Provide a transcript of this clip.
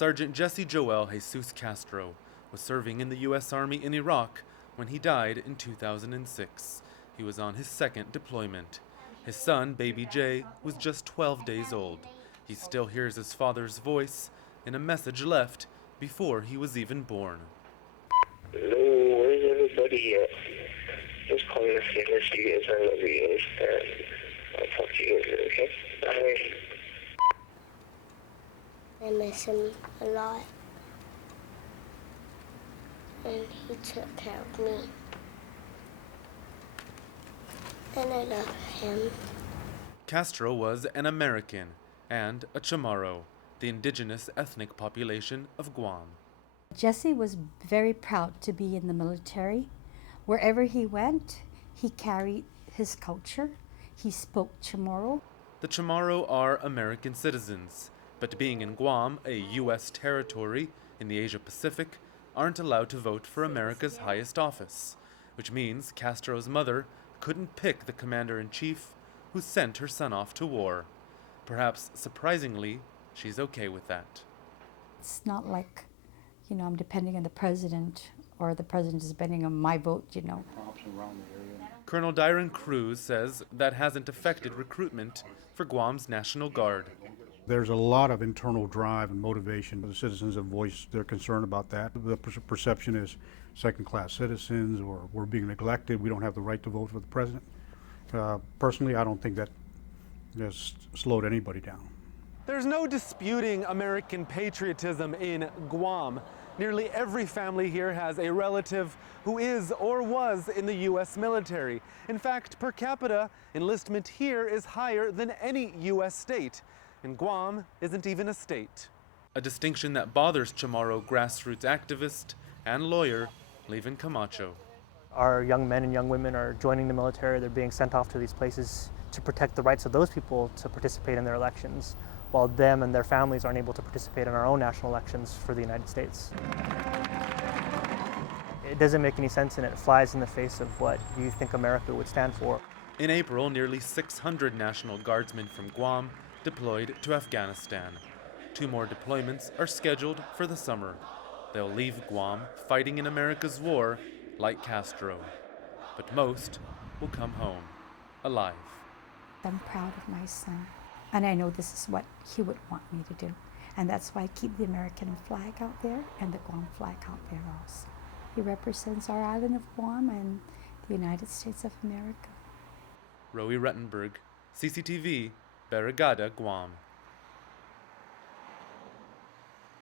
Sergeant Jesse Joel Jesus Castro was serving in the U.S. Army in Iraq when he died in 2006. He was on his second deployment. His son, baby Jay, was just 12 days old. He still hears his father's voice in a message left before he was even born. Hello, where's everybody at? Just call me if you guys are love you guys, and I'll talk to you later, okay? Bye. I miss him a lot, and he took care of me, and I love him. Castro was an American and a Chamorro, the indigenous ethnic population of Guam. Jesse was very proud to be in the military. Wherever he went, he carried his culture. He spoke Chamorro. The Chamorro are American citizens, but being in Guam, a U.S. territory in the Asia Pacific, aren't allowed to vote for America's highest office, which means Castro's mother couldn't pick the commander-in-chief who sent her son off to war. Perhaps surprisingly, she's okay with that. It's not like, I'm depending on the president or the president is depending on my vote, Colonel Dyron Cruz says that hasn't affected recruitment for Guam's National Guard. There's a lot of internal drive and motivation. The citizens have voiced their concern about that. The perception is second-class citizens, or we're being neglected, we don't have the right to vote for the president. Personally, I don't think that has slowed anybody down. There's no disputing American patriotism in Guam. Nearly every family here has a relative who is or was in the U.S. military. In fact, per capita, enlistment here is higher than any U.S. state, and Guam isn't even a state. A distinction that bothers Chamorro grassroots activist and lawyer Levin Camacho. Our young men and young women are joining the military. They're being sent off to these places to protect the rights of those people to participate in their elections, while them and their families aren't able to participate in our own national elections for the United States. It doesn't make any sense, and it flies in the face of what you think America would stand for. In April, nearly 600 National Guardsmen from Guam deployed to Afghanistan. 2 more deployments are scheduled for the summer. They'll leave Guam fighting in America's war like Castro. But most will come home, alive. I'm proud of my son, and I know this is what he would want me to do. And that's why I keep the American flag out there and the Guam flag out there also. He represents our island of Guam and the United States of America. Roee Ruttenberg, CCTV, Barrigada, Guam.